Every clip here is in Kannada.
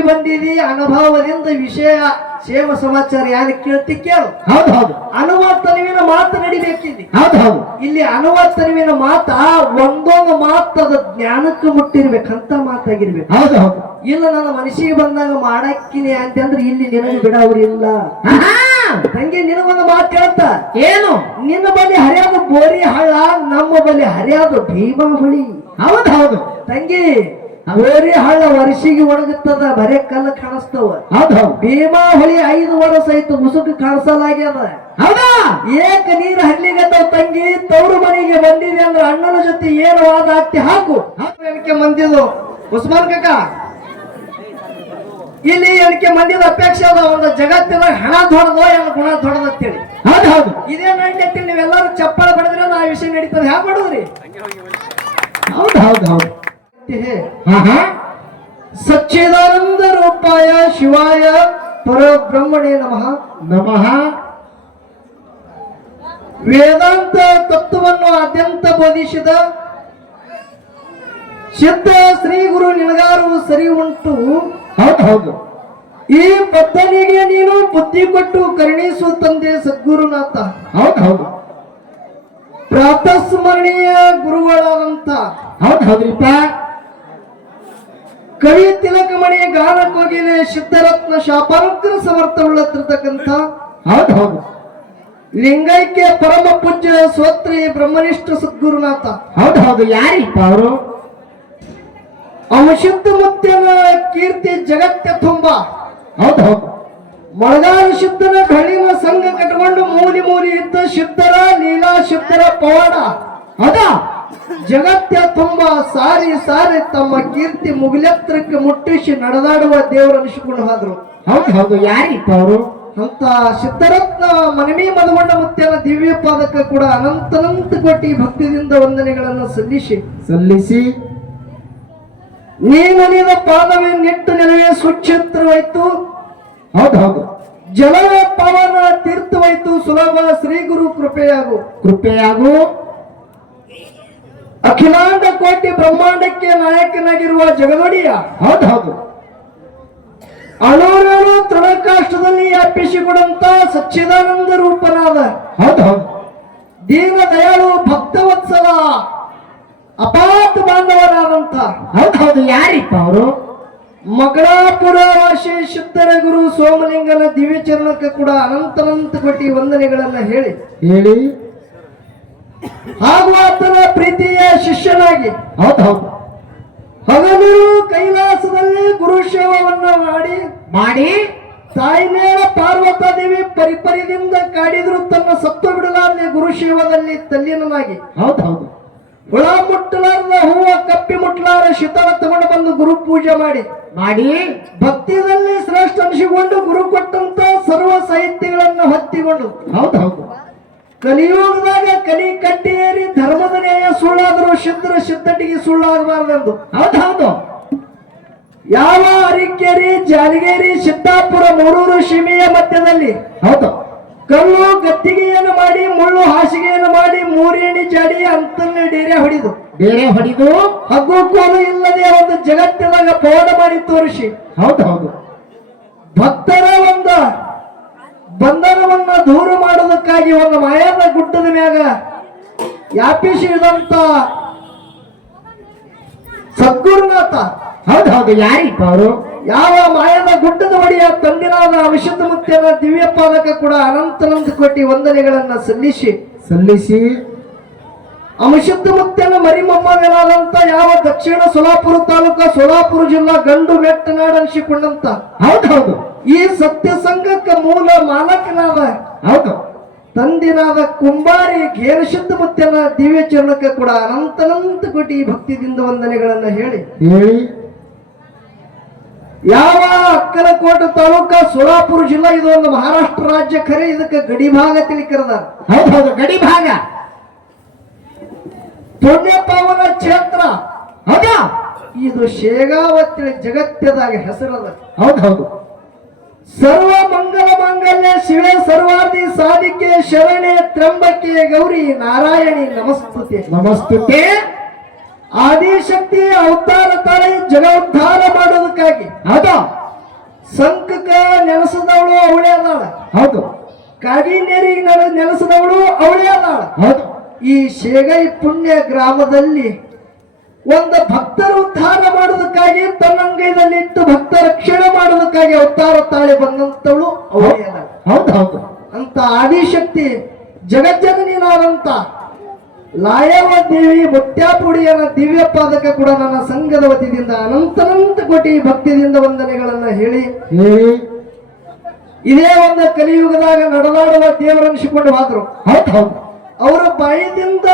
ಹೋಗಿ ಬಂದಿದಿ ಅನುಭವದಿಂದ ವಿಷಯ ಕ್ಷೇಮ ಸಮಾಚಾರ ಯಾರು ಕೇಳ್ತಿ ಕೇಳು. ಹೌದು ಹೌದು ಅನುವರ್ತನವಿನ ಮಾತು ನಡಿಬೇಕಿದೆ. ಹೌದು ಹೌದು ಇಲ್ಲಿ ಅನುವರ್ತನವಿನ ಮಾತ ಒಂದೊಂದು ಮಾತು ಅದ ಜ್ಞಾನಕ್ಕೆ ಮುಟ್ಟಿರ್ಬೇಕಂತ ಮಾತಾಗಿರ್ಬೇಕು. ಹೌದು ಹೌದು ಇಲ್ಲ ನನ್ನ ಮನಸ್ಸಿಗೆ ಬಂದಾಗ ಮಾಡಕ್ಕಿನಿ ಅಂತಂದ್ರೆ ಇಲ್ಲಿ ನಿನಗೆ ಬಿಡವ್ರಿಲ್ಲ. ತಂಗಿ ನಿನಗೊಂದು ಮಾತು ಹೇಳ್ತ ಏನು? ನಿನ್ನ ಬಳಿ ಹರಿಯಾದ ಬೋರಿ ಹಳ್ಳ, ನಮ್ಮ ಬಳಿ ಹರಿಯಾದ ಭೀಮಾ ಹುಳಿ. ಹೌದು ಹೌದು ತಂಗಿ ಬೋರಿ ಹಳ್ಳ ವರ್ಷಿಗೆ ಒಣಗುತ್ತದ, ಬರೇ ಕಲ್ಲು ಕಾಣಿಸ್ತವ. ಹೌದು ಹೌದು ಭೀಮಾ ಹುಳಿ 5 ವರ್ಷ ಆಯ್ತು ಮುಸುಕು ಕಾಣಿಸಲಾಗ್ಯದ. ಹೌದಾ? ಏಕ ನೀರು ಹಲ್ಲಿಗತ್ತವ. ತಂಗಿ ತವರು ಮನೆಗೆ ಬಂದಿದೆ ಅಂದ್ರೆ ಅಣ್ಣನ ಜೊತೆ ಏನು ವಾದ ಆಗ್ತಿ ಹಾಕು. ಎಣಿಕೆ ಮಂದಿದು ಉಸ್ಮಾನ್ ಕಾಕ, ಇಲ್ಲಿ ಎಣಿಕೆ ಮಂದಿದ ಅಪೇಕ್ಷೆ ಅದ ಒಂದು ಜಗತ್ತಿನ ಹಣ ದೊಡ್ಡದೋ ಏನು ಗುಣ ದೊಡ್ಡದತ್ತೇಳಿ. ಹೌದು ಹೌದು ಇದೇ ನಡಿ ನೀವೆಲ್ಲರೂ ಚಪ್ಪಳ ಬಡದ್ರೆ ಆ ವಿಷಯ ನಡೀತದೆ. ಹ್ಯಾಗ ಮಾಡುದ್ರಿ? ಹೌದು ಹೌದು ಹೌದು ಸಚ್ಚಿದಾನಂದ ರೂಪಾಯ ಶಿವಾಯ ಪರಬ್ರಹ್ಮಣೇ ನಮಃ ನಮಃ. ವೇದಾಂತ ತತ್ವವನ್ನು ಆದ್ಯಂತ ಬೋಧಿಸಿದ ಸಿದ್ಧ ಶ್ರೀ ಗುರು ನಿನಗಾರು ಸರಿ ಉಂಟು. ಹೌದು ಹೌದು ಈ ಬದ್ಧನಿಗೆ ನೀನು ಬುದ್ಧಿ ಕೊಟ್ಟು ಕರುಣಿಸು ತಂದೆ ಸದ್ಗುರುನಾಥ. ಹೌದು ಹೌದು ಪ್ರಾತಸ್ಮರಣೀಯ ಗುರುಗಳಾದಂತ ಹೌದು ಹೌದ್ರಿಪ್ಪ. ಕವಿ ತಿಲಕಮಣಿ ಗಾನ ಕೋಗಿಲೆ ಸಿದ್ಧರತ್ನ ಶಾಪಾನುಗ್ರ ಸಮರ್ಥವುಳ್ಳತಿರ್ತಕ್ಕಂಥ ಹೌದು ಹೌದು ಲಿಂಗೈಕ್ಯ ಪರಮ ಪೂಜ್ಯ ಸ್ವತ್ರಿ ಬ್ರಹ್ಮನಿಷ್ಠ ಸದ್ಗುರುನಾಥ. ಹೌದು ಹೌದು ಯಾರಿಪ್ಪ ಅವರು? ಅವಶುದ್ಧ ಮುತ್ತಿನ ಕೀರ್ತಿ ಜಗತ್ತ ತುಂಬ. ಹೌದು ಹೌದು ಮೊಳಗಾಲ ಶುದ್ಧನ ಘಳಿನ ಸಂಘ ಕಟ್ಟಿಕೊಂಡು ಮೂಲಿ ಮೂಲಿ ಇದ್ದ ಶುದ್ಧರ ಲೀಲಾ ಶುದ್ಧರ ಪವಾಡ. ಹೌದಾ? ಜಗತ್ತ ತುಂಬ ಸಾರಿ ಸಾರಿ ತಮ್ಮ ಕೀರ್ತಿ ಮುಗಿಲೆತ್ತರಕ್ಕೆ ಮುಟ್ಟಿಸಿ ನಡೆದಾಡುವ ದೇವರು ಅನಿಸಿಕೊಂಡು ಹೋದ್ರು. ಹೌದು ಹೌದು ಯಾರಿಪ್ಪ ಅವರು? ಅಂತ ಸಿದ್ಧರತ್ನ ಮನವಿ ಮದಗೊಂಡ ಮುತ್ಯನ ದಿವ್ಯ ಪಾದಕ ಕೂಡ ಅನಂತನಂತ ಕೋಟಿ ಭಕ್ತಿಯಿಂದ ವಂದನೆಗಳನ್ನು ಸಲ್ಲಿಸಿ ನೀನನಿದ ಪಾದವೇ ನಿಟ್ಟು ನೆಲವೇ ಸುಕ್ಷೇತ್ರವಾಯ್ತು. ಹೌದು ಹೌದು ಜಲವೇ ಪವನ ತೀರ್ಥವಾಯ್ತು. ಸುಲಭ ಶ್ರೀ ಗುರು ಕೃಪೆಯಾಗು. ಅಖಿಲಾಂಡ ಕೋಟಿ ಬ್ರಹ್ಮಾಂಡಕ್ಕೆ ನಾಯಕನಾಗಿರುವ ಜಗದೊಡೆಯ. ಹೌದು ಹೌದು ಅಣುರೇಣು ತೃಣಕಾಷ್ಟದಲ್ಲಿ ವ್ಯಾಪಿಸಿಕೊಡಂತ ಸಚ್ಚಿದಾನಂದ ರೂಪನಾದ ಹೌದು ಹೌದು ದೀನ ದಯಾಳು ಭಕ್ತವತ್ಸಲ ಅಪಾತ ಬಾಂಧವರಾದಂತ ಹೌದು ಹೌದು ಯಾರಿಪ್ಪ ಅವರು? ಮಗಳಾಪುರ ವಾಸಿ ಸಿದ್ಧರ ಗುರು ಸೋಮಲಿಂಗನ ದಿವ್ಯ ಚರಣಕ್ಕೆ ಕೂಡ ಅನಂತನಂತ ಕೋಟಿ ವಂದನೆಗಳನ್ನ ಹೇಳಿ ಹಾಗೂ ಆತನ ಪ್ರೀತಿಯ ಶಿಷ್ಯನಾಗಿ ಹೌದು ಹೌದು ಹಗಲಿರು ಕೈಲಾಸದಲ್ಲಿ ಗುರು ಸೇವವನ್ನ ಮಾಡಿ ತಾಯಿನೇಳ ಪಾರ್ವತಾದೇವಿ ಪರಿಪರಿದಿಂದ ಕಾಡಿದ್ರು ತನ್ನ ಸತ್ತ ಬಿಡಲಾರದೆ ಗುರು ಸೇವದಲ್ಲಿ ತಲ್ಲೀನನಾಗಿ. ಹೌದು ಹೌದು ಹುಳ ಮುಟ್ಟಲಾರದ ಹೂವ ಕಪ್ಪಿ ಮುಟ್ಟಲಾರ ಶೀತಲ ತಗೊಂಡು ಬಂದು ಗುರು ಪೂಜೆ ಮಾಡಿ ಭಕ್ತಿಯಲ್ಲಿ ಶ್ರೇಷ್ಠ ಅನಿಸಿಕೊಂಡು ಗುರು ಕೊಟ್ಟಂತ ಸರ್ವ ಸಾಹಿತ್ಯಗಳನ್ನು ಹೊತ್ತಿಕೊಂಡು ಹೌದು ಹೌದು ಕಲಿಯುಗದಾಗ ಕಲಿ ಕಟ್ಟಿಯೇರಿ ಧರ್ಮದ ನ್ಯಾಯ ಸುಳ್ಳಾದರೂ ಸಿದ್ಧಟಿಗೆ ಸುಳ್ಳಾಗಬಾರದೆಂದು. ಹೌದು ಹೌದು ಯಾವ ಅರಿಕೆರಿ ಜಾಲಗೇರಿ ಸಿದ್ದಾಪುರ ಮೂರೂರು ಸೀಮೆಯ ಮಧ್ಯದಲ್ಲಿ ಹೌದು ಕಲ್ಲು ಗದ್ದಿಗೆಯನ್ನು ಮಾಡಿ ಮುಳ್ಳು ಹಾಸಿಗೆಯನ್ನು ಮಾಡಿ ಮೂರೇಣಿ ಜಾಡಿ ಅಂತಲ್ಲಿ ಡೇರೆ ಹೊಡಿದು ಹಗ್ಗು ಕೋಲು ಇಲ್ಲದೆ ಒಂದು ಜಗತ್ತಿನಾಗ ಪವಾಡ ಮಾಡಿ ತೋರಿಸಿ ಹೌದು ಹೌದು ಭಕ್ತರ ಒಂದು ಬಂಧನವನ್ನ ದೂರ ಮಾಡೋದಕ್ಕಾಗಿ ಒಂದು ಮಾಯಾದ ಗುಡ್ಡದ ಮ್ಯಾಗ ವ್ಯಾಪಿಸಿದಂತ ಸದ್ಗುರುನಾಥ. ಹೌದು ಹೌದು ಯಾರಿಪ್ಪ ಅವರು? ಯಾವ ಮಾಯದ ಗುಡ್ಡದ ಒಡೆಯ ತಂದಿನಾದ ಅವಿಶುದ್ಧ ಮುತ್ಯನ ದಿವ್ಯ ಪಾದಕ ಕೂಡ ಅನಂತನಂತ ಕೋಟಿ ವಂದನೆಗಳನ್ನ ಸಲ್ಲಿಸಿ ಅವಿಶುದ್ಧ ಮುತ್ಯನ ಮರಿಮೊಮ್ಮಗನಾದಂತ ಯಾವ ದಕ್ಷಿಣ ಸೋಲಾಪುರ ತಾಲೂಕ ಸೋಲಾಪುರ ಜಿಲ್ಲಾ ಗಂಡು ಮೆಟ್ಟನಾಡು ಅನಿಸಿಕೊಂಡಂತ ಹೌದು ಹೌದು ಈ ಸತ್ಯ ಸಂಘಕ್ಕೆ ಮೂಲ ಮಾಲಕನಾದ ಹೌದು ತಂದಿನಾದ ಕುಂಬಾರಿ ಗೇರಶುದ್ಧ ಮುತ್ಯನ ದಿವ್ಯ ಚರಣಕ್ಕೆ ಕೂಡ ಅನಂತನಂತ ಕೋಟಿ ಭಕ್ತಿದಿಂದ ವಂದನೆಗಳನ್ನ ಹೇಳಿ ಯಾವ ಅಕ್ಕಲಕೋಟೆ ತಾಲೂಕ ಸೋಲಾಪುರ ಜಿಲ್ಲಾ ಇದು ಒಂದು ಮಹಾರಾಷ್ಟ್ರ ರಾಜ್ಯ ಖರೆ. ಇದಕ್ಕೆ ಗಡಿ ಭಾಗ ತಿಳಿಕರದ. ಹೌದು ಹೌದು ಗಡಿ ಭಾಗ ಪುಣ್ಯ ಪಾವನ ಕ್ಷೇತ್ರ. ಹೌದಾ? ಇದು ಶೇಗಾವತಿ ಜಗತ್ತದಾಗ ಹೆಸರದ. ಹೌದು ಹೌದು ಸರ್ವ ಮಂಗಲ ಮಾಂಗಲ್ಯ ಶಿವೆ ಸರ್ವಾರ್ಧಿ ಸಾಧಿಕೆ ಶರಣೆ ತ್ರಂಬಕೆ ಗೌರಿ ನಾರಾಯಣಿ ನಮಸ್ತುತೆ. ಆದಿಶಕ್ತಿ ಅವತಾರ ತಾಳಿ ಜಗ ಉದ್ಧಾರ ಮಾಡೋದಕ್ಕಾಗಿ ಹೌದಾ ಸಂಕಕ ನೆನೆಸದವಳು ಅವಳೇ ಅದಾಳ, ಹೌದು ಕಾಗಿನೇರಿಗೆ ನೆನೆಸದವಳು ಅವಳೇ ಅದಾಳ. ಹೌದು ಈ ಶೇಗೈ ಪುಣ್ಯ ಗ್ರಾಮದಲ್ಲಿ ಒಂದು ಭಕ್ತರ ಉದ್ಧಾರ ಮಾಡೋದಕ್ಕಾಗಿ ತನ್ನಂಗೈದಲ್ಲಿ ಇಟ್ಟು ಭಕ್ತರ ರಕ್ಷಣೆ ಮಾಡೋದಕ್ಕಾಗಿ ಅವತಾರ ತಾಳಿ ಬಂದಂತವಳು ಅವಳೇ ಅದಾಳ. ಹೌದು ಹೌದು ಅಂತ ಆದಿಶಕ್ತಿ ಜಗಜ್ಜನನಿನಾದಂತ ಲಾಯವ ದೇವಿ ಮುತ್ಯಾಪುಡಿಯನ ದಿವ್ಯ ಪಾದಕ ಕೂಡ ನನ್ನ ಸಂಘದ ವತಿಯಿಂದ ಅನಂತ ಕೋಟಿ ಭಕ್ತಿಯಿಂದ ವಂದನೆಗಳನ್ನ ಹೇಳಿ ಹೇಳಿ ಇದೇ ಒಂದು ಕಲಿಯುಗದಾಗ ನಡೆದಾಡುವ ದೇವರನ್ನಿಸಿಕೊಂಡು ಹೋದ್ರು. ಹೌದು ಹೌದು ಅವರ ಬಾಯಿದಿಂದ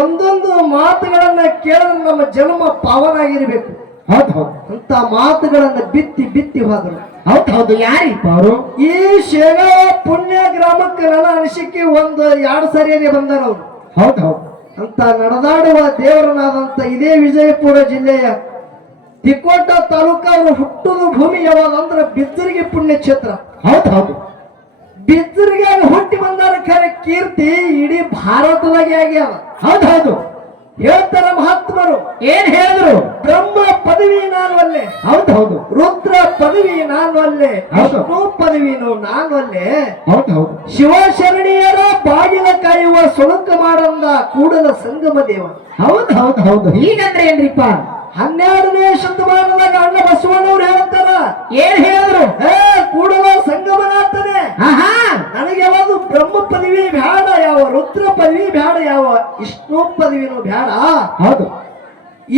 ಒಂದೊಂದು ಮಾತುಗಳನ್ನ ಕೇಳಿದ್ರೆ ನಮ್ಮ ಜನ್ಮ ಪಾವನಾಗಿರ್ಬೇಕು. ಹೌದು ಹೌದು ಅಂತ ಮಾತುಗಳನ್ನ ಬಿತ್ತಿ ಬಿತ್ತಿ ಹೋದ್ರು. ಹೌದು ಹೌದು ಯಾರಿಪ್ಪ ಅವರು? ಈ ಶೇಗಾವ ಪುಣ್ಯ ಗ್ರಾಮಕ್ಕೆ ನನ್ನ ಅನಿಸಿಕೆ ಒಂದು 2 ಸರಿಯಲ್ಲಿ ಬಂದಾರ ಅವರು. ಹೌದು ಹೌದು ಅಂತ ನಡೆದಾಡುವ ದೇವರನಾದಂತ ಇದೇ ವಿಜಯಪುರ ಜಿಲ್ಲೆಯ ತಿಕೋಟ ತಾಲೂಕ ಅವರು ಹುಟ್ಟುದು ಭೂಮಿ ಯಾವಾಗಂದ್ರೆ ಬಿಜ್ಜರಿಗೆ ಪುಣ್ಯ ಕ್ಷೇತ್ರ. ಹೌದು ಹೌದು ಬಿಜ್ಜರಿಗೆ ಹುಟ್ಟಿ ಬಂದಾರ ಖರೆ ಕೀರ್ತಿ ಇಡೀ ಭಾರತದಾಗೆ ಆಗ್ಯಾವ. ಹೌದು ಹೌದು ಹೇಳ್ತಾರ ಮಹಾತ್ಮರು, ಏನ್ ಹೇಳಿದ್ರು? ಬ್ರಹ್ಮ ಪದವಿ ನಾನು ಅಲ್ಲೇ, ಹೌದು ಹೌದು ರುದ್ರ ಪದವಿ ನಾನು ಅಲ್ಲೇ, ಹೌದು. ವಿಷ್ಣು ಪದವಿನು ನಾನು ಅಲ್ಲೇ, ಹೌದು ಹೌದು ಶಿವ ಶರಣಿಯರ ಬಾಗಿಲ ಕಾಯುವ ಸುಳುಕ ಮಾಡಂದ ಕೂಡಲ ಸಂಗಮ ದೇವ. ಹೌದು ಹೌದು ಹೌದು ಹೀಗಂದ್ರೆ ಏನ್ರಿಪ್ಪ? 12ನೇ ಶತಮಾನದಾಗ ಅಣ್ಣ ಬಸವಣ್ಣವ್ರು ಹೇಳ್ತಾರ, ಏನ್ ಹೇಳಿದ್ರು? ಕೂಡಲ ಸಂಗಮನಾಥನೇ, ಆಹಾ ನನಗೆ ಯಾವುದು ಬ್ರಹ್ಮ ಪದವಿ ಬ್ಯಾಡ, ಯಾವ ರುದ್ರ ಪದವಿ ಬ್ಯಾಡ, ಯಾವ ವಿಷ್ಣು ಪದವಿನೂ ಬ್ಯಾಡ. ಹೌದು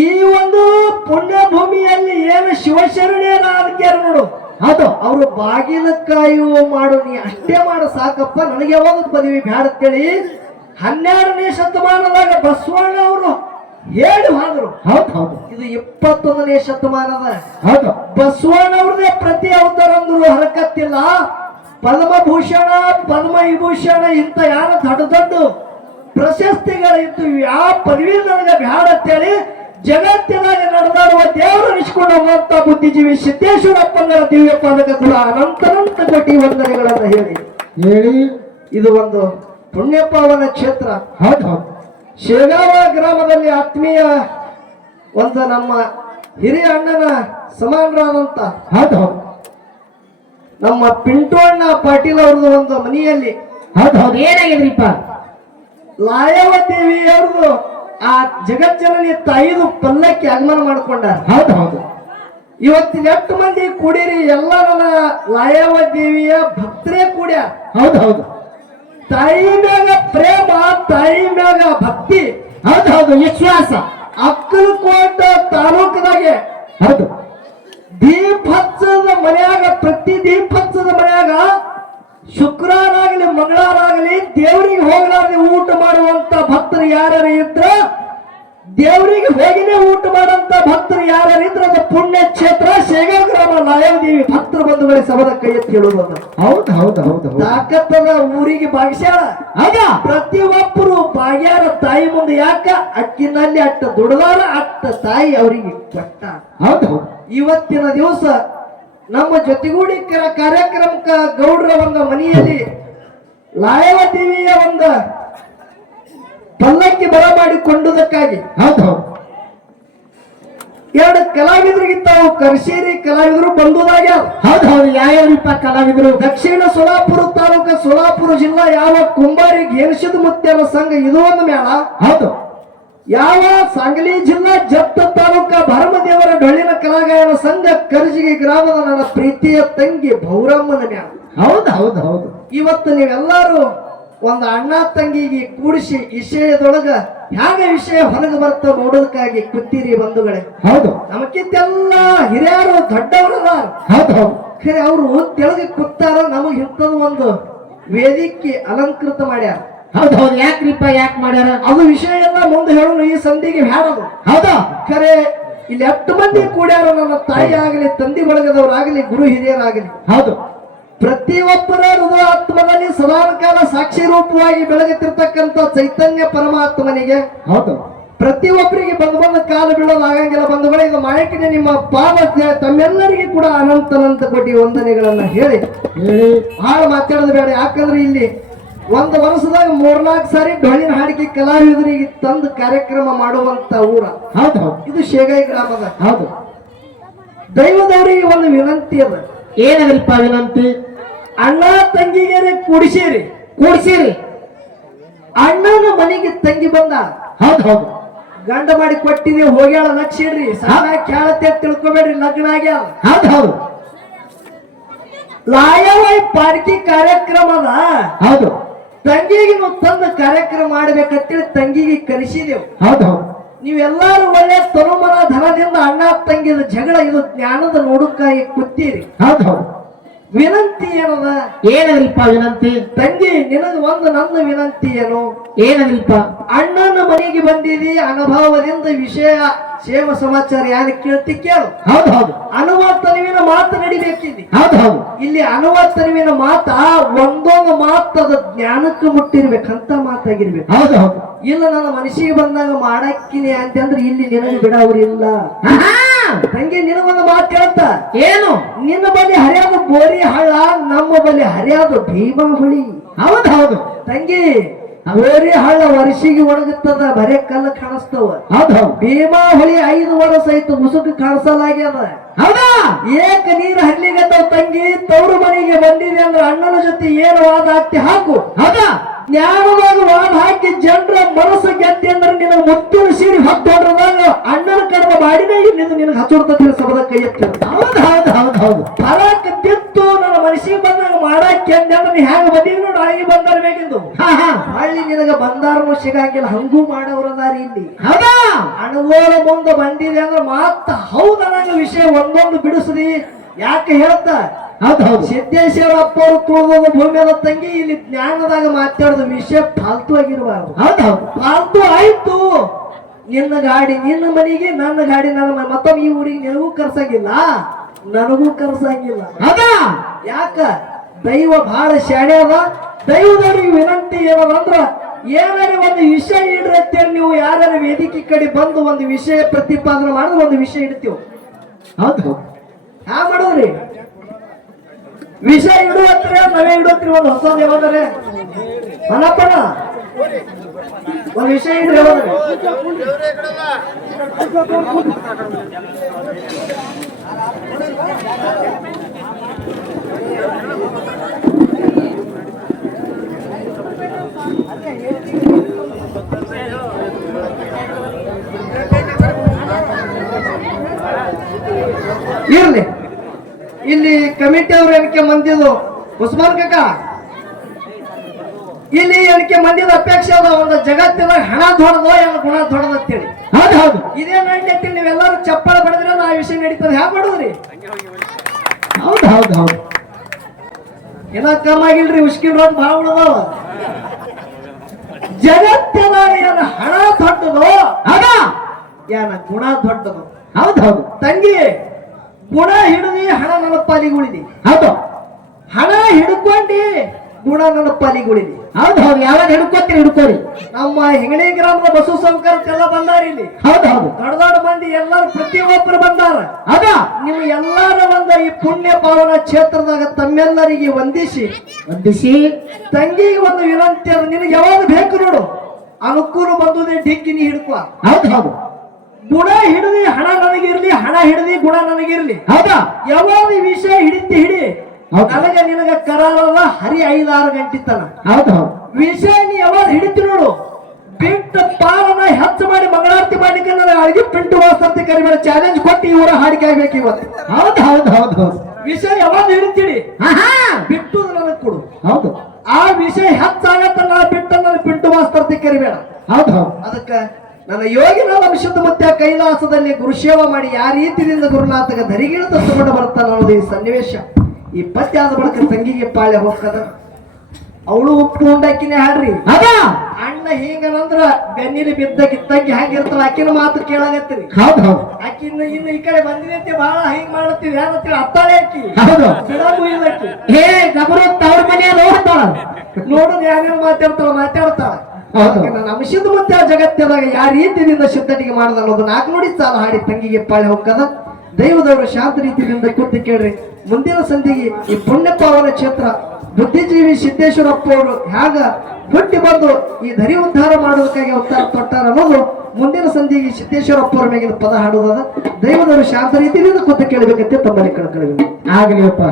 ಈ ಒಂದು ಪುಣ್ಯ ಭೂಮಿಯಲ್ಲಿ ಏನು ಶಿವಶರಣೆಯರ ಆಗ್ಯಾರ ನೋಡು, ಹೌದು ಅವರು ಬಾಗಿಲ ಕಾಯುವ ಮಾಡು, ನೀ ಅಷ್ಟೇ ಮಾಡು ಸಾಕಪ್ಪ, ನನಗೆ ಯಾವಾಗ ಪದವಿ ಬ್ಯಾಡ ಅಂತೇಳಿ 12ನೇ ಶತಮಾನದಾಗ ಬಸವಣ್ಣ ಅವರು ಹೇಳಿ ಹೋದ್ರು. ಹೌದು ಹೌದು ಇದು 21ನೇ ಶತಮಾನದ ಹೌದು ಬಸವಣ್ಣವ್ರದೇ ಪ್ರತಿ ಅವತಾರ ಅಂದ್ರು ಹರಕತ್ತಿಲ್ಲ. ಪದ್ಮಭೂಷಣ ಪದ್ಮ ವಿಭೂಷಣ ಇಂತ ಯಾರ ದೊಡ್ಡ ದೊಡ್ಡ ಪ್ರಶಸ್ತಿಗಳಿತ್ತು, ಯಾವ ಪದವಿ ನನಗೆ ಬ್ಯಾಡ ಅಂತೇಳಿ ಜಗತ್ತಿನಾಗ ನಡೆದಾಡುವ ದೇವರು ಅನಿಸ್ಕೊಂಡು ಹೋಗುವಂತ ಬುದ್ಧಿಜೀವಿ ಸಿದ್ದೇಶ್ವರಪ್ಪನ ದಿವ್ಯ ಪಾದಕ ಕೂಡ ಅನಂತ ಕೋಟಿ ವಂದನೆಗಳನ್ನ ಹೇಳಿ ಹೇಳಿ ಇದು ಒಂದು ಪುಣ್ಯ ಪಾವನ ಕ್ಷೇತ್ರ. ಹೌದು ಹೌದು ಶೇಗಾವ ಗ್ರಾಮದಲ್ಲಿ ಆತ್ಮೀಯ ಒಂದು ನಮ್ಮ ಹಿರಿಯ ಅಣ್ಣನ ಸಮಾನರಾದಂತ ಹೌದು ಹೌದು ನಮ್ಮ ಪಿಂಟು ಅಣ್ಣ ಪಾಟೀಲ್ ಅವ್ರದ್ದು ಒಂದು ಮನೆಯಲ್ಲಿ ಹೌದು ಹೌದು ಏನಾಗಿದ್ರಿಪ್ಪ? ಲಾಯವ ದೇವಿ ಅವ್ರದ್ದು ಆ ಜಗಜ್ಜನನಿ ತಾಯಿದು ಪಲ್ಲಕ್ಕಿ ಆಗಮನ ಮಾಡ್ಕೊಂಡಾರ. ಹೌದು ಹೌದು ಇವತ್ತಿನ 8 ಮಂದಿ ಕೂಡಿರಿ, ಎಲ್ಲ ನನ್ನ ಲಾಯವ ದೇವಿಯ ಭಕ್ತರೇ ಕೂಡ್ಯಾರ. ಹೌದು ಹೌದು ತಾಯಿ ಮ್ಯಾಗ ಪ್ರೇಮ, ತಾಯಿ ಮ್ಯಾಗ ಭಕ್ತಿ, ಹೌದು ಹೌದು ವಿಶ್ವಾಸ. ಅಕ್ಕಲಕೋಟ ತಾಲೂಕದಾಗೆ ಹೌದು ದೀಪ ಹಚ್ಚದ ಮನ್ಯಾಗ, ಪ್ರತಿ ದೀಪ ಹಚ್ಚದ ಮನ್ಯಾಗ ಶುಕ್ರವಾರ ಆಗಲಿ ಮಂಗಳವಾರ ಆಗಲಿ ದೇವರಿಗೆ ಹೋಗಲಾರ್ದೆ ಊಟ ಮಾಡುವಂತ ಭಕ್ತರು ಯಾರ್ಯಾರು ಇದ್ರ, ದೇವರಿಗೆ ಹೋಗಿನೇ ಊಟ ಮಾಡುವಂತ ಭಕ್ತರು ಯಾರ್ಯಾರು ಇದ್ರ ಅದು ಪುಣ್ಯ ಕ್ಷೇತ್ರ ಶೇಗಾವ್ ಗ್ರಾಮ ಲಾಯದೇವಿ ಭಕ್ತರು ಬಂಧುಗಳಿಗೆ ಸಬದ ಕೈ ಎತ್ತಿ ಹೇಳುವುದು. ಹೌದು ಹೌದು ಹೌದು ಹೌದು ತಾಕತ್ತದ ಊರಿಗೆ ಭಾಗ್ಯಾಳ, ಹೌದಾ? ಪ್ರತಿಯೊಬ್ಬರು ಭಾಗ್ಯಾರ ತಾಯಿ ಮುಂದೆ ಯಾಕ ಅಕ್ಕಿನಲ್ಲಿ ಅಟ್ಟ ದುಡದಾರ ಅಟ್ಟ ತಾಯಿ ಅವರಿಗೆ ಕೊಟ್ಟ. ಹೌದು ಹೌದು ಇವತ್ತಿನ ದಿವಸ ನಮ್ಮ ಜೊತೆಗೂಡಿ ಕಾರ್ಯಕ್ರಮಕ್ಕ ಗೌಡ್ರ ಒಂದು ಮನೆಯಲ್ಲಿ ಲಾಯವ ದೇವಿಯ ಒಂದು ಪಲ್ಲಕ್ಕಿ ಬರಮಾಡಿಕೊಂಡುದಕ್ಕಾಗಿ ಹೌದು ಹೌದು 2 ಕಲಾವಿದರಿಗೆ ತಾವು ಕರ್ಸೇರಿ ಕಲಾವಿದರು ಬಂದುದಾಗ್ಯಾವ. ಹೌದು ಹೌದು ಯಾರ್ಯಾರಿಪ್ಪ ಕಲಾವಿದರು? ದಕ್ಷಿಣ ಸೋಲಾಪುರ ತಾಲೂಕ ಸೋಲಾಪುರ ಜಿಲ್ಲಾ ಯಾವ ಕುಂಬಾರಿ ಘೇರ್ಷದ ಮುತ್ಯನ ಸಂಘ ಇದು ಒಂದು ಮೇಳ. ಹೌದು ಯಾವ ಸಾಂಗಲಿ ಜಿಲ್ಲಾ ಜಪ್ತ ತಾಲೂಕ ಭರಮದೇವರ ಡೊಳ್ಳಿನ ಕಲಾಗಾಯನ ಸಂಘ ಕರ್ಜಿಗಿ ಗ್ರಾಮದ ನನ್ನ ಪ್ರೀತಿಯ ತಂಗಿ ಭೌರಮ್ಮನ ಮೇಳ. ಹೌದು ಹೌದು ಹೌದು ಇವತ್ತು ನೀವೆಲ್ಲರೂ ಒಂದು ಅಣ್ಣ ತಂಗಿಗೆ ಕೂಡಿಸಿ ವಿಷಯದೊಳಗ ಹ್ಯಾಗ ವಿಷಯ ಹೊರಗೆ ಬರ್ತಾವ ನೋಡೋದಕ್ಕಾಗಿ ಕೂತೀರಿ ಬಂಧುಗಳೇ. ಹೌದು ನಮಗಿಂತೆಲ್ಲ ಹಿರಿಯರು ದೊಡ್ಡವರಲ್ಲ, ಹೌದು ಹೌದು ಖರೆ ಅವರು ತೆಳಗೆ ಕೂತಾರ, ನಮಗ್ ಇಂಥದ್ದು ಒಂದು ವೇದಿಕೆ ಅಲಂಕೃತ ಮಾಡ್ಯಾರ. ಹೌದು ಹೌದು ಯಾಕ್ರಿಪ್ಪ ಯಾಕೆ ಮಾಡ್ಯಾರ? ಅದು ವಿಷಯ ಎಲ್ಲ ಮುಂದೆ ಹೇಳೋಣ, ಈ ಸಂಧಿಗೆ ಹೇಳೋದು. ಹೌದಾ? ಖರೆ ಇಲ್ಲಿ 8 ಮಂದಿ ಕೂಡ್ಯಾರ, ನನ್ನ ತಾಯಿ ಆಗಲಿ ತಂದೆ ಬಳಗದವರಾಗಲಿ ಗುರು ಹಿರಿಯರಾಗಲಿ ಹೌದು ಪ್ರತಿಯೊಬ್ಬರ ಹೃದಯ ಆತ್ಮದಲ್ಲಿ ಸದಾಕಾಲ ಸಾಕ್ಷಿ ರೂಪವಾಗಿ ಬೆಳಗುತ್ತಿರ್ತಕ್ಕಂಥ ಚೈತನ್ಯ ಪರಮಾತ್ಮನಿಗೆ ಹೌದು ಪ್ರತಿಯೊಬ್ಬರಿಗೆ ಬಂದು ಕಾಲು ಬೀಳೋದು ಆಗಂಗಿಲ್ಲ ಬಂಧುಗಳೇ. ಇದು ಮಾಯಕಿನ ನಿಮ್ಮ ಪಾದ ತಮ್ಮೆಲ್ಲರಿಗೂ ಕೂಡ ಅನಂತ ಕೋಟಿ ವಂದನೆಗಳನ್ನ ಹೇಳಿ ಬಹಳ ಮಾತಾಡೋದು ಬೇಡ. ಯಾಕಂದ್ರೆ ಇಲ್ಲಿ ಒಂದು ವರ್ಷದಾಗ 3-4 ಸಾರಿ ಡೊಳ್ಳಿನ ಹಾಡಿಕೆ ಕಲಾವಿದರಿಗೆ ತಂದು ಕಾರ್ಯಕ್ರಮ ಮಾಡುವಂತ ಊರ. ಹೌದು ಹೌದು ಇದು ಶೇಗಾಯಿ ಗ್ರಾಮದ ಹೌದು ದೈವದವರಿಗೆ ಒಂದು ವಿನಂತಿ ಅದ. ಏನದ್ರಿಪ್ಪ ವಿನಂತಿ? ಅಣ್ಣ ತಂಗಿಗೆ ಕೂಡಿಸಿರಿ. ಕೂಡಿಸಿರಿ. ಅಣ್ಣನ ಮನೆಗೆ ತಂಗಿ ಬಂದ. ಹೌದು ಹೌದು. ಗಂಡ ಮಾಡಿ ಕೊಟ್ಟಿವಿ, ಹೋಗ್ಯಾಳ ಲಕ್ಷಿಡ್ರಿ. ಸಣ್ಣ ಕೇಳತ್ತೆ ತಿಳ್ಕೊಬೇಡ್ರಿ, ಲಗ್ನ ಆಗ್ಯಾವ. ಹೌದು ಹೌದು. ಲಾಯವಾಯಿ ಪಾರ್ಕಿ ಕಾರ್ಯಕ್ರಮದ ಹೌದು. ತಂಗಿಗೆ ನಾವು ತಂದ ಕಾರ್ಯಕ್ರಮ ಮಾಡ್ಬೇಕಂತೇಳಿ ತಂಗಿಗೆ ಕರೆಸಿದೆವು. ಹೌದು ಹೌದು. ನೀವೆಲ್ಲಾರು ಒಳ್ಳೆ ತನುಮನ ಧನದಿಂದ ಅಣ್ಣ ತಂಗಿದ ಜಗಳ, ಇದು ಜ್ಞಾನದ ನೋಡುಕಾಗಿ ಕೂತೀರಿ. ಹೌದು ಹೌದು. ವಿನಂತಿ ಏನದ? ಏನದ್ರಿಪ್ಪ ವಿನಂತಿ? ತಂಗಿ ನಿನಗ ಒಂದು ನನ್ನ ವಿನಂತಿ ಏನು? ಏನದ್ರಿಪ್ಪ? ಅಣ್ಣನ ಮನೆಗೆ ಬಂದಿದಿ, ಅನುಭವದಿಂದ ವಿಷಯ ಕ್ಷೇಮ ಸಮಾಚಾರ ಯಾರು ಕೇಳ್ತಿ ಕೇಳು. ಹೌದು ಹೌದು. ಅನುವರ್ತನವಿನ ಮಾತು ನಡಿಬೇಕಿದೆ. ಹೌದು ಹೌದು. ಇಲ್ಲಿ ಅನುವರ್ತನವಿನ ಮಾತ ಒಂದೊಂದು ಮಾತದ ಜ್ಞಾನಕ್ಕೆ ಮುಟ್ಟಿರ್ಬೇಕಂತ ಮಾತಾಗಿರ್ಬೇಕು. ಹೌದು ಹೌದು. ಇಲ್ಲ ನನ್ನ ಮನಸ್ಸಿಗೆ ಬಂದಾಗ ಮಾಡಕ್ಕಿನಿ ಅಂತಂದ್ರೆ ಇಲ್ಲಿ ನಿನಗೆ ಬಿಡವ್ರಿಲ್ಲ. ತಂಗಿ ನಿನಗೊಂದು ಮಾತು ಹೇಳ್ತಾ, ಏನು? ನಿನ್ನ ಬಳಿ ಹರಿಯಾದ ಬೋರಿ ಹಳ್ಳ, ನಮ್ಮ ಬಳಿ ಹರಿಯಾದ ಭೀಮಾ ಹೊಳಿ. ಹೌದು ಹೌದು. ತಂಗಿ ಬೋರಿ ಹಳ್ಳ ವರ್ಷಿಗೆ ಒಣಗುತ್ತದ, ಬರೇ ಕಲ್ಲು ಕಾಣಿಸ್ತವ. ಹೌದು ಹೌದು. ಭೀಮಾ ಹೊಳಿ 5 ವರ್ಷ ಆಯ್ತು, ಮುಸುಕು ಕಾಣಿಸಲಾಗ್ಯದ. ಹೌದಾ? ಏಕ ನೀರು ಹರ್ಲಿಗತ್ತವ. ತಂಗಿ ತವರು ಮನೆಗೆ ಬಂದಿದೆ ಅಂದ್ರೆ ಅಣ್ಣನ ಜೊತೆ ಏನು ವಾದ ಹಾಕ್ತಿ ಹಾಕು. ಹೌದಾ? ಜ್ಞಾನದಾಗ ವಾದ ಹಾಕಿ ಜನರ ಮನಸ್ಸು ಗೆದ್ದಿ ಅಂದ್ರೆ ನಿನ್ನ ಮುತ್ತಿನ ಸೀರೆ ಹೊತ್ತೊಂಡ್ರದಾಗ ಅಣ್ಣನ ಕಡಿಮೆ ಮಾಡಿನೇ ನಿನಗೆ ಹಚ್ಚೋಡ್ತೀರ ಸಬದ ಕೈ ಎತ್ತಿ. ಹೌದು ಹೌದು ಹೌದು ಹೌದು. ಫಲಕ್ ಬಿತ್ತು ನನ್ನ ಮನಸ್ಸಿಗೆ ಬಂದಾಗ ಮಾಡಕ್ಕೆ ಅಂದ್ರೆ ನೀ ಹೆಂಗ ಬಂದಿ ನೋಡು, ಹಳ್ಳಿ ಬಂದಾರ ಬೇಕಿದ್ದು. ಹಳ್ಳಿ ನಿನಗ ಬಂದಾರನು ಸಿಗಂಗಿಲ್ಲ, ಹಂಗೂ ಮಾಡವ್ರದಾರಿ ಇಲ್ಲಿ. ಹೌದಾ? ಅಣಗೋಳ ಮುಂದೆ ಬಂದಿದೆ ಅಂದ್ರೆ ಮಾತ ಹೌದನಂಗ ವಿಷಯ ಒಂದೊಂದು ಬಿಡಿಸ್ರಿ. ಯಾಕೆ ಹೇಳ್ತಾ? ಹೌದು ಹೌದು. ಸಿದ್ದೇಶ್ವರ ಅಪ್ಪ ಅವರು ತುಳಿದ ಭೂಮಿ ಅದ. ತಂಗಿ ಇಲ್ಲಿ ಜ್ಞಾನದಾಗ ಮಾತಾಡೋದು ವಿಷಯ ಫಾಲ್ತು ಆಗಿರಬಾರ್ದು. ಹೌದು ಹೌದು. ಫಾಲ್ತು ಆಯ್ತು. ನಿನ್ನ ಗಾಡಿ ನಿನ್ನ ಮನೆಗೆ, ನನ್ನ ಗಾಡಿ ನನ್ನ ಮತ್ತೊಮ್ಮೆ ಈ ಊರಿಗೆ ನಿನಗೂ ಕರ್ಸಂಗಿಲ್ಲ, ನನಗೂ ಕರ್ಸಂಗಿಲ್ಲ. ಹೌದಾ? ಯಾಕ? ದೈವ ಬಹಳ ಶಾಣೆ ಅದ. ದೈವದವ್ರಿಗೆ ವಿನಂತಿ ಏನದಂದ್ರ, ಏನಾರ ಒಂದು ವಿಷಯ ಇಡ್ರಿ ಅಂತೇಳಿ ನೀವು ಯಾರ್ಯಾರ ವೇದಿಕೆ ಕಡೆ ಬಂದು ಒಂದು ವಿಷಯ ಪ್ರತಿಪಾದನೆ ಮಾಡಿದ್ರೆ ಒಂದು ವಿಷಯ ಇಡ್ತೀವಿ. ಹೌದು ಹೌದು. ಹಾ ಮಾಡೋದ್ರಿ, ವಿಷಯ ಇಡುವತ್ರಿ ನಾವೇ ಇಡುತ್ರಿ. ಒಂದು ಹೊಸ ಯಾವ್ದಾರೆ ಮನಪ್ಪನ ಒಂದು ವಿಷಯ ಇಡ್ರಿ. ಯಾವ್ದಾರೆ ಇರ್ಲಿ. ಇಲ್ಲಿ ಕಮಿಟಿ ಅವ್ರ ಎಣಿಕೆ ಮಂದಿದು ಉಸ್ಮಾನ್ ಕಾಕ, ಇಲ್ಲಿ ಎಣಿಕೆ ಮಂದಿದ ಅಪೇಕ್ಷೆ ಅದ, ಒಂದು ಜಗತ್ತಿನ ಹಣ ದೊಡ್ಡದೋ ಏನು ಗುಣ ದೊಡ್ಡದ ಅಂತೇಳಿ. ಹೌದು ಹೌದು. ಇದೇ ನಡಿ ನೀವೆಲ್ಲರೂ ಚಪ್ಪಳ ಬಡಿದ್ರೆ ನಾ ವಿಷಯ ನಡೀತದೆ. ಹ್ಯಾ ಮಾಡುದ್ರಿ? ಹೌದು ಹೌದು ಹೌದು. ಏನ ಕಮ್ಮ ಆಗಿಲ್ರಿ, ಉಸ್ಕಿಲ್ ರೋಡ್ ಭಾಳ ಉಳದಾವ. ಜಗತ್ತಿನ ಏನ ಹಣ ದೊಡ್ಡದೋ ಹೌದಾ? ಏನ ಗುಣ ದೊಡ್ಡದು? ಹೌದು ಹೌದು. ತಂಗಿ ಗುಣ ಹಿಡಿದಿ ಹಣ ನನ್ನ ಪಾಲಿಗೆ ಉಳಿದಿ. ಹೌದು. ಹಣ ಹಿಡ್ಕೊಂಡಿ ಗುಣ ನನ್ನ ಪಾಲಿಗೆ ಉಳಿದಿ. ಹೌದು ಹೌದು. ಯಾವಾಗ ಹಿಡ್ಕೋತೀರಿ ಹಿಡ್ಕೋರಿ. ನಮ್ಮ ಹಿಂಗಳಿ ಗ್ರಾಮದ ಬಸವ ಸಂಕರ್ತೆಲ್ಲ ಬಂದಾರ ಇಲ್ಲಿ. ಹೌದು ಹೌದು. ದೊಡ್ಡ ದೊಡ್ಡ ಮಂದಿ ಎಲ್ಲರೂ ಪ್ರತಿಯೊಬ್ಬರು ಬಂದಾರ. ಹೌದಾ? ನಿಮ್ ಎಲ್ಲಾರ ಒಂದು ಈ ಪುಣ್ಯ ಪಾವನ ಕ್ಷೇತ್ರದಾಗ ತಮ್ಮೆಲ್ಲರಿಗೆ ವಂದಿಸಿ ತಂಗಿಗೆ ಒಂದು ವಿನಂತಿ ಅದ. ನಿನಗೆ ಯಾವಾಗ ಬೇಕು ನೋಡು, ಅನುಕೂಲ ಬಂದುದೇ ಡಿಕ್ಕಿ ನೀ ಹಿಡ್ಕೊ. ಹೌದು ಹೌದು. ಗುಣ ಹಿಡಿದಿ ಹಣ ನನಗಿರ್ಲಿ, ಹಣ ಹಿಡಿದಿ ಗುಣ ನನಗಿರ್ಲಿ. ಹೌದಾ? ಯಾವಾಗ ಈ ವಿಷಯ ಹಿಡಿತಿ ಹಿಡಿ. ನನಗ ನಿನಗ ಕರಾರಲ್ಲ ಹರಿ 5-6 ಗಂಟೆ ತನ. ಹೌದು ಹೌದು. ವಿಷಯ ನೀ ಯಾವಾಗ ಹಿಡಿತಿ ನೋಡು, ಪಿಂಟ್ ಪಾಲನ ಹೆಚ್ಚು ಮಾಡಿ ಮಂಗಳಾರತಿ ಮಾಡ್ಲಿಕ್ಕೆ ನನಗೆ ಅಡಿಗೆ ಪಿಂಟು ವಾಸ್ತಂತೆ ಕರಿಬೇಡ, ಚಾಲೆಂಜ್ ಕೊಟ್ಟು ಇವರ ಹಾಡಿಕೆ ಆಗ್ಬೇಕು ಇವತ್ತು. ಹೌದು ಹೌದು ಹೌದು ಹೌದು. ವಿಷಯ ಯಾವಾಗ ಹಿಡಿತೀರಿ ಬಿಟ್ಟು ನನಗೆ ಕೊಡು. ಹೌದು. ಆ ವಿಷಯ ಹೆಚ್ಚಾಗತ್ತ ನಾ ಬಿಟ್ಟು ನನ್ನ ಪಿಂಟು ವಾಸ್ತಂತೆ ಕರಿಬೇಡ. ಹೌದು ಹೌದು. ಅದಕ್ಕ ನನ್ನ ಯೋಗಿನಾದ ವಿಶುದ್ಧ ಮುತ್ಯ ಕೈಲಾಸದಲ್ಲಿ ಗುರುಸೇವ ಮಾಡಿ ಯಾವ ರೀತಿಯಿಂದ ಗುರುನಾಥಗ ಧರಿಗಿಳಿದು ತಗೊಂಡು ಬರ್ತಾನ ಅನ್ನೋದು ಈ ಸನ್ನಿವೇಶ. ಈ ಪದ್ಯ ಆದ ಬಳಿಕ ತಂಗಿಗೆ ಪಾಳೆ ಹೋಗ್ತದ. ಅವಳು ಉಪ್ಪು ಉಂಡಾಕಿನೇ ಹಾಡ್ರಿ. ಅಣ್ಣ ಹಿಂಗನಂದ್ರ ಬೆನ್ನಿಲಿ ಬಿದ್ದಕ್ಕೆ ತಂಗಿ ಹಂಗಿರ್ತಾಳ, ಆಕಿನ ಮಾತು ಕೇಳಾಗತ್ತೀರಿ. ಹೌದು ಹೌದು. ಆಕಿನ ಇನ್ನು ಈ ಕಡೆ ಬಂದಿದೆ ಬಹಳ ಹಿಂಗ್ ಮಾಡತ್ತೀವಿ. ಏನಂತೀವಿ ಅತ್ತಾಳೆ ಆಕಿ ಹೌದು. ಬಿಡಾಗು ಇಲ್ಲಕ್ಕಿ. ಹೇ ಗಬರು ತವ್ರ ಮನೆಯಲ್ಲಿ ಹೋಗ್ತಾಳ, ನೋಡುದು ಯಾರ್ಯಾರು ಮಾತಾಡ್ತಾಳ. ಹೌದು. ನನ್ನ ಅಂಶದ ಮುತ್ಯ ಜಗತ್ತದಾಗ ಯಾವ ರೀತಿಯಿಂದ ಸಿದ್ಧಟಿಗೆ ಮಾಡದ ಅನ್ನೋದು 4 ನುಡಿ ಸಾಲ ಹಾಡಿ ತಂಗಿಗೆ ಪಾಳೆ ಹೋಗ್ತದ. ದೈವದವರು ಶಾಂತ ರೀತಿಯಿಂದ ಕೂತು ಕೇಳ್ರಿ. ಮುಂದಿನ ಸಂಧಿಗೆ ಈ ಪುಣ್ಯ ಪಾವನ ಕ್ಷೇತ್ರ ಬುದ್ಧಿಜೀವಿ ಸಿದ್ದೇಶ್ವರಪ್ಪ ಅವರು ಹ್ಯಾಗ ಹುಟ್ಟಿ ಬಂದು ಈ ಧರಿ ಉದ್ಧಾರ ಮಾಡೋದಕ್ಕಾಗಿ ಅವತಾರ ತೊಟ್ಟಾರ ಅನ್ನೋದು ಮುಂದಿನ ಸಂಧಿಗೆ ಸಿದ್ದೇಶ್ವರಪ್ಪ ಅವರ ಮೇಗಿನ ಪದ ಹಾಡುವುದಾದ ದೈವದವರು ಶಾಂತ ರೀತಿಯಿಂದ ಕೂತ ಕೇಳಬೇಕಂತೆ ತಮ್ಮಲ್ಲಿ ಕಳ್ಕೊಳ್ಳಿ. ಆಗಲಿಯಪ್ಪ.